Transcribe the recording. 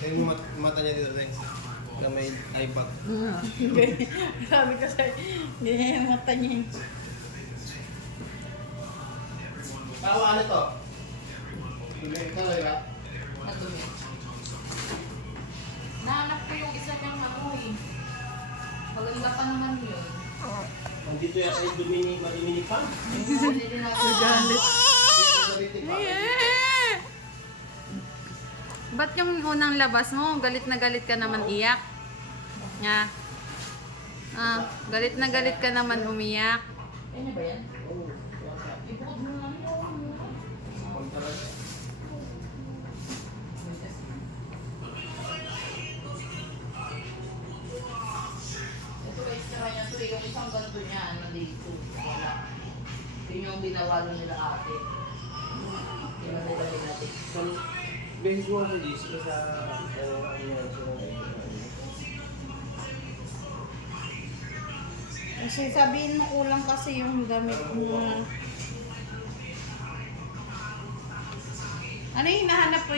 Tingnan mo mata niya dito, Teng. Na may eye bag. Sabi ko sa'yo, ganyan yung mata niya. Tawa ano to? Ikaw na ba? Madumi. Nahanap ko yung isa niyang ano eh. Maganda pa naman yun. Nandito yan kay Dominic pa? Hindi din ako. Ba't yung unang labas mo, galit na galit ka naman iyak? Nga. Galit na galit ka naman umiyak. Ano ba yan? Oo. Ibukod mo nga yun. Ito extra niya to eh. Yung isang ganto niya, nandito. Wala. Yun yung binawalo nila ate. Yung nilagay natin. Beses mo sa Gis ko sa Kasi sabihin mo kulang kasi yung damit mo. Ano yung hinahanap mo?